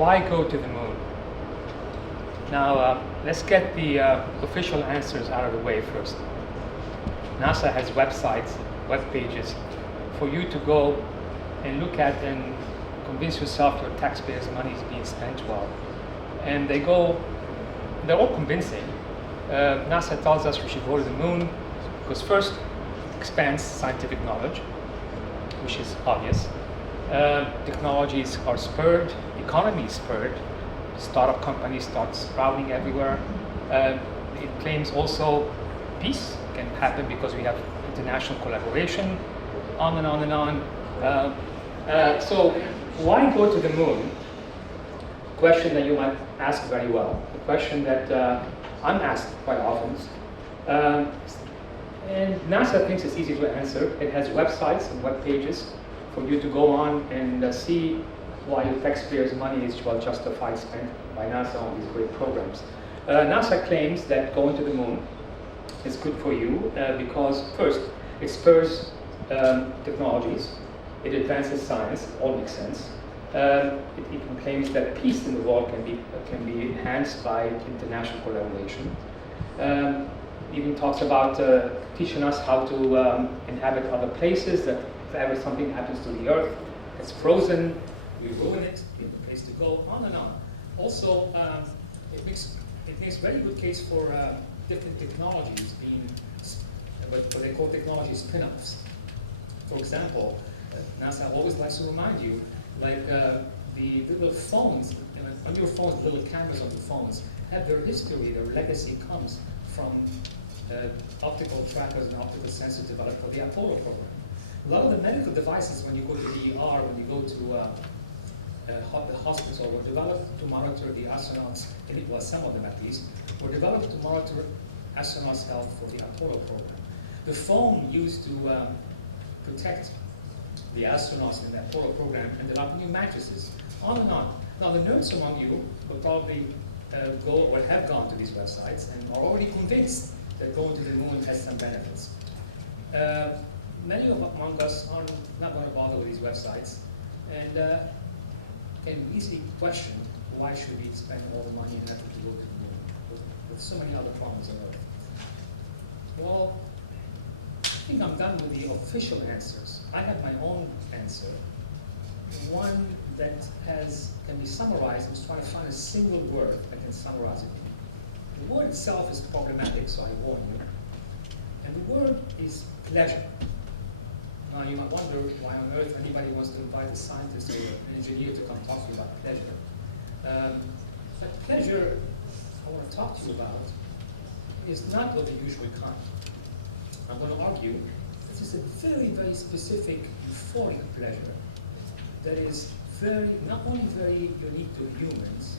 why go to the moon? Now, let's get the official answers out of the way first. NASA has websites, web pages, for you to go and look at and convince yourself your taxpayers' money is being spent well. And they're all convincing. NASA tells us we should go to the moon because first, it expands scientific knowledge, which is obvious. Technologies are spurred, economy is spurred, startup companies start sprouting everywhere. It claims also peace can happen because we have international collaboration, on and on and on. So why go to the moon? Question that you might ask very well. The question that I'm asked quite often. And NASA thinks it's easy to answer. It has websites and web pages for you to go on and see why your taxpayers' money is well justified spent by NASA on these great programs. NASA claims that going to the moon is good for you because first, it spurs technologies, it advances science, all makes sense. It even claims that peace in the world can be enhanced by international collaboration. Even talks about teaching us how to inhabit other places, that if ever something happens to the Earth, it's frozen, we ruin it, we have a place to go, on and on. Also, it makes very good case for different technologies being, what they call technology spin-offs. For example, NASA always likes to remind you, like the little phones, on your phones, little cameras on the phones, have their history, their legacy comes from optical trackers and optical sensors developed for the Apollo program. A lot of the medical devices, when you go to the ER, when you go to the hospital, were developed to monitor the astronauts, well, some of them at least, were developed to monitor astronauts' health for the Apollo program. The phone used to protect the astronauts in the Apollo program ended up new mattresses, on and on. Now, the nerds among you will probably go or have gone to these websites and are already convinced that going to the moon has some benefits. Many among us are not going to bother with these websites and can easily question why should we spend all the money and effort to go to the moon with so many other problems on Earth. Well, I think I'm done with the official answers. I have my own answer, one that can be summarized. I was trying to find a single word that can summarize it. The word itself is problematic, so I warn you. And the word is pleasure. Now you might wonder why on earth anybody wants to invite a scientist or an engineer to come talk to you about pleasure. But pleasure I want to talk to you about is not of the usual kind. I'm going to argue this is a very, very specific euphoric pleasure that is not only very unique to humans,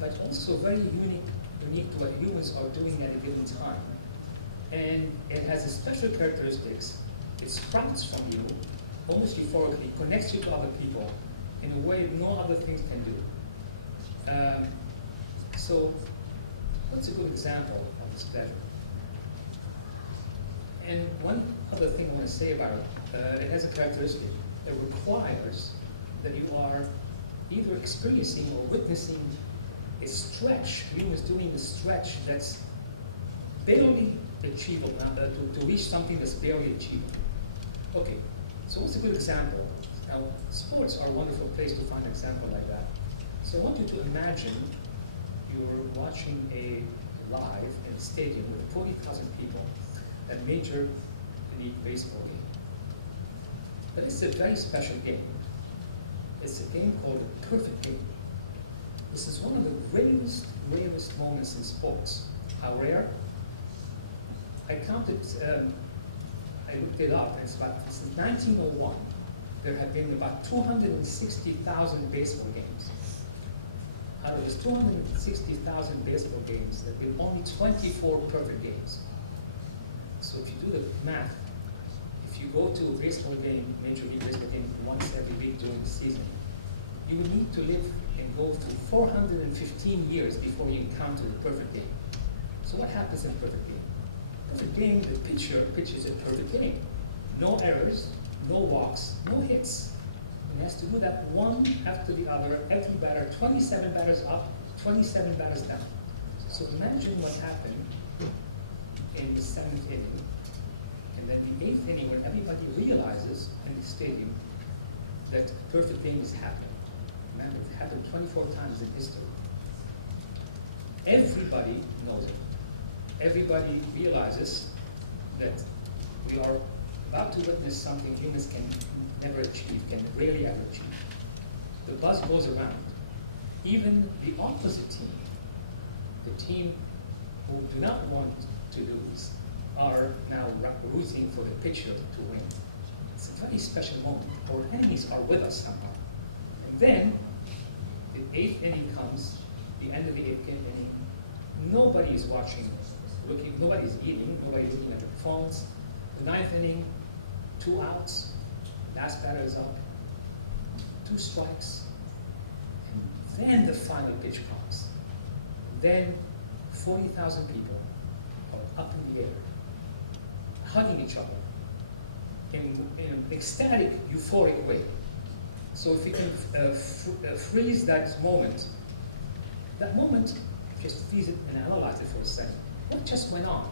but also very unique to what humans are doing at a given time. And it has a special characteristics. It sprouts from you, almost euphorically, connects you to other people in a way no other things can do. So, what's a good example of this pleasure? And one other thing I want to say about it, it has a characteristic that requires that you are either experiencing or witnessing a stretch, humans doing a stretch that's barely achievable, to reach something that's barely achievable. Okay, so what's a good example? Now, sports are a wonderful place to find an example like that. So I want you to imagine you're watching live in a stadium with 40,000 people, a major league baseball game. But it's a very special game. It's a game called a perfect game. This is one of the rarest moments in sports. How rare? I counted, I looked it up, and it's about, since 1901, there have been about 260,000 baseball games. Out of those 260,000 baseball games, there have been only 24 perfect games. So if you do the math, if you go to a baseball game, Major League Baseball game, once every week during the season, you would need to live and go through 415 years before you encounter the perfect game. So what happens in a perfect game? Perfect game, the pitcher pitches a perfect game. No errors, no walks, no hits, He has to do that one after the other, every batter, 27 batters up, 27 batters down. So imagine what happened in the 7th inning, and then the 8th inning when everybody realizes in the stadium that a perfect game is happening. Remember, it happened 24 times in history. Everybody knows it. Everybody realizes that we are about to witness something humans can never achieve, can rarely ever achieve. The buzz goes around. Even the opposite team, the team who do not want to lose, are now rooting for the pitcher to win. It's a very special moment. Our enemies are with us somehow. And then, the 8th inning comes, the end of the 8th inning, nobody is watching, nobody's eating, nobody's looking at their phones. The 9th inning, 2 outs, last batter is up, 2 strikes, and then the final pitch comes. Then 40,000 people are up in the air, hugging each other in an ecstatic, euphoric way. So if you can freeze that moment, just freeze it and analyze it for a second. What just went on?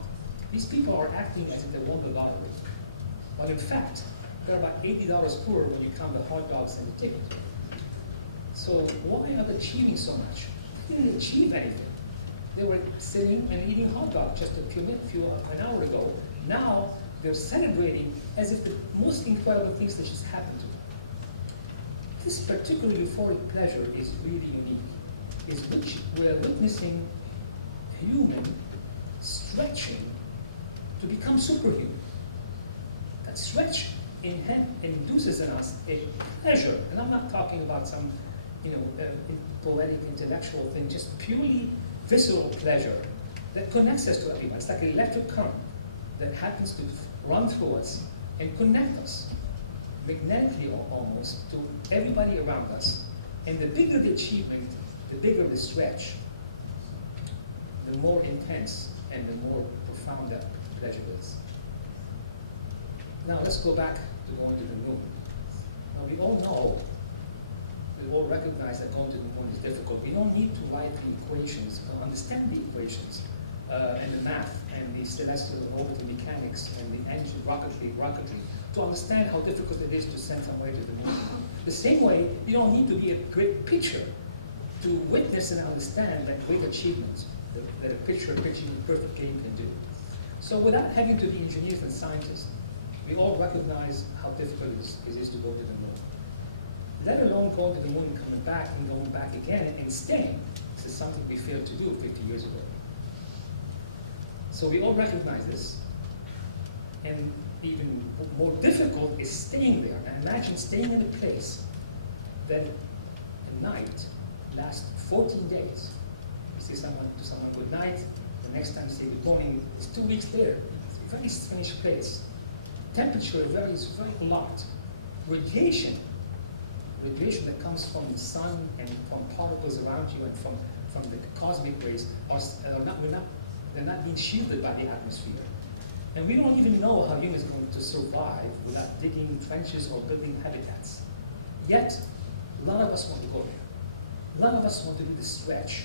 These people are acting as if they won the lottery. But in fact, they're about $80 poorer when you count the hot dogs and the ticket. So why are they achieving so much? They didn't achieve anything. They were sitting and eating hot dogs just an hour ago. Now they're celebrating as if the most incredible things that just happened to them. This particular euphoric pleasure is really unique. We're witnessing a human stretching to become superhuman. That stretch induces in us a pleasure, and I'm not talking about some, poetic, intellectual thing, just purely visceral pleasure that connects us to everyone. It's like an electric current that happens to run through us and connect us, magnetically almost, to everybody around us. And the bigger the achievement, the bigger the stretch, the more intense and the more profound that pleasure is. Now let's go back to going to the moon. Now we all know, we all recognize that going to the moon is difficult. We don't need to write the equations, understand the equations, and the math, and the celestial and orbital mechanics, and the engine, rocketry, to understand how difficult it is to send somebody to the moon. The same way, you don't need to be a great pitcher to witness and understand that great achievements that a pitcher pitching a perfect game can do. So without having to be engineers and scientists, we all recognize how difficult it is to go to the moon. Let alone going to the moon and coming back and going back again and staying. This is something we failed to do 50 years ago. So we all recognize this. And even more difficult is staying there. And imagine staying in a place that a night lasts 14 days. You say to someone good night, the next time you say good morning, it's 2 weeks there. It's a very strange place. Temperature varies very a lot. Radiation that comes from the sun and from particles around you and from the cosmic rays they're not being shielded by the atmosphere. And we don't even know how humans are going to survive without digging trenches or building habitats. Yet, none of us want to go there. None of us want to do the stretch.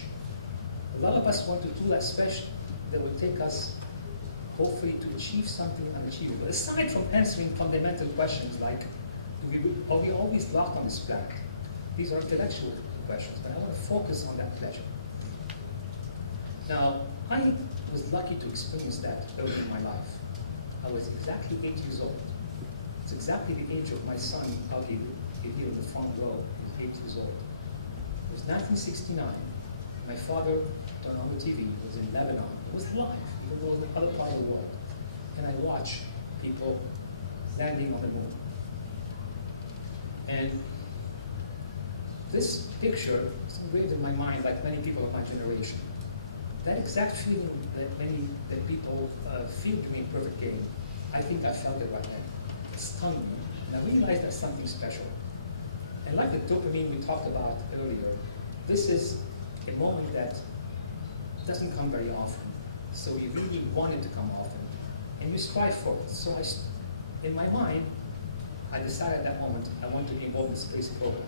A lot of us want to do that stretch that will take us, hopefully, to achieve something unachievable. Aside from answering fundamental questions like, are we always locked on this planet? These are intellectual questions, but I want to focus on that pleasure. Now, I was lucky to experience that early in my life. I was exactly 8 years old. It's exactly the age of my son out here in the front row. He was 8 years old. It was 1969. My father turned on the TV. He was in Lebanon. It was live, even though it was in another part of the world. And I watched people landing on the moon. And this picture is engraved in my mind, like many people of my generation. That exact feeling that people feel during a perfect game, I think I felt it right then. It stunned me, and I realized that's something special. And like the dopamine we talked about earlier, this is a moment that doesn't come very often. So you really want it to come often, and you strive for it. So in my mind, I decided at that moment I wanted to be involved in the space program,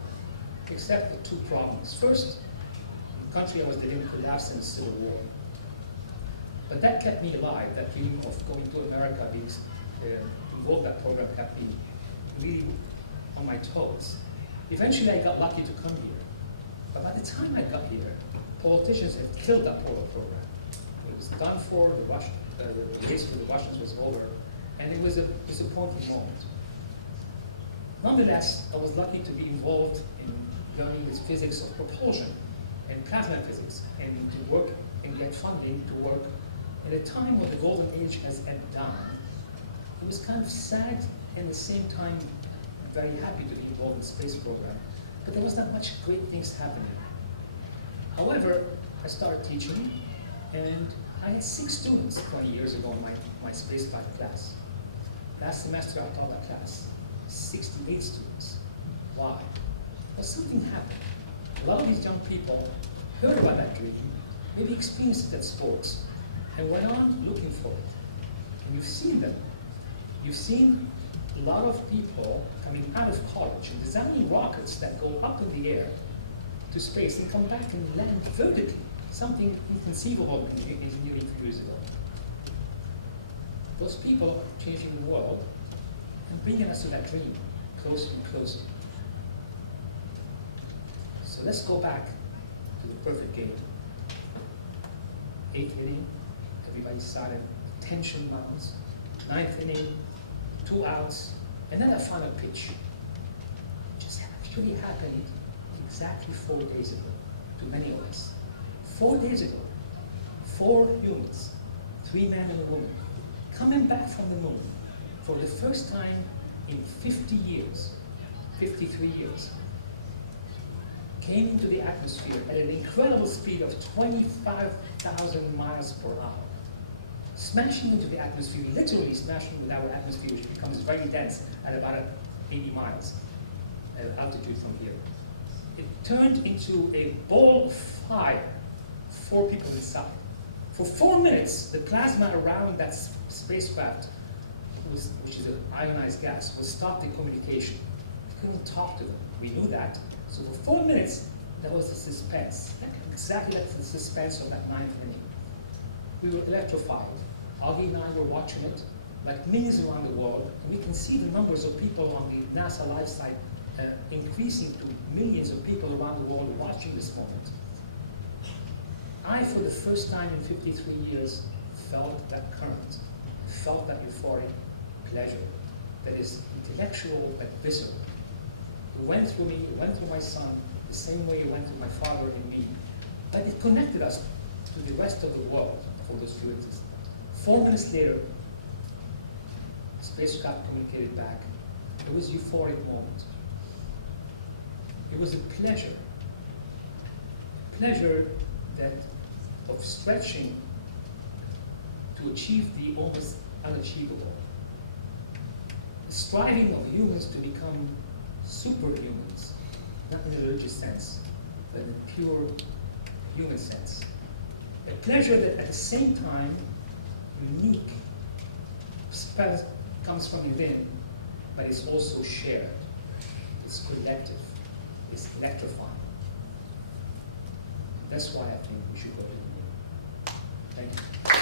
except for two problems. First, the country I was living in collapsed in the Civil War. But that kept me alive. That feeling of going to America, being involved in that program, kept me really on my toes. Eventually, I got lucky to come here. But by the time I got here, politicians had killed that Apollo program. It was done for, the race for the Russians was over, and it was a disappointing moment. Nonetheless, I was lucky to be involved in learning the physics of propulsion and plasma physics, and to work and get funding to work at a time when the golden age has ebbed down. It was kind of sad and at the same time very happy to be involved in the space program, but there was not much great things happening. However, I started teaching, and I had 6 students 20 years ago in my spaceflight class. Last semester I taught that class, 68 students. Why? Well, something happened. A lot of these young people heard about that dream, maybe experienced it at sports, and went on looking for it. And you've seen them. You've seen a lot of people coming out of college and designing rockets that go up in the air to space and come back and land vertically, something inconceivable in engineering a few years ago. Those people are changing the world and bringing us to that dream, closer and closer. So let's go back to the perfect game. 8th inning, everybody's silent, tension mounts. 9th inning, 2 outs, and then a final pitch. It just actually happened exactly 4 days ago to many of us. 4 days ago, 4 humans, 3 men and a woman, coming back from the moon for the first time in 50 years, 53 years, came into the atmosphere at an incredible speed of 25,000 miles per hour, smashing into the atmosphere, literally smashing with our atmosphere, which becomes very dense at about 80 miles altitude from here. It turned into a ball of fire, 4 people inside. For 4 minutes, the plasma around that spacecraft, which is an ionized gas, was stopped in communication. We couldn't talk to them. We knew that. So for 4 minutes, there was a suspense. Exactly like the suspense of that 9th inning. We were electrified. Augie and I were watching it, like millions around the world, and we can see the numbers of people on the NASA live site increasing to millions of people around the world watching this moment. I, for the first time in 53 years, felt that current, felt that euphoric pleasure that is intellectual but visceral. It went through me, it went through my son, the same way it went through my father and me. But it connected us to the rest of the world for those few instances. 4 minutes later, the spacecraft communicated back. It was a euphoric moment. It was a pleasure that of stretching to achieve the almost unachievable. The striving of humans to become superhumans, not in a religious sense, but in a pure human sense. A pleasure that at the same time, unique, comes from within, but it's also shared. It's collective. It's electrifying. That's why I think we should go to the moon. Thank you.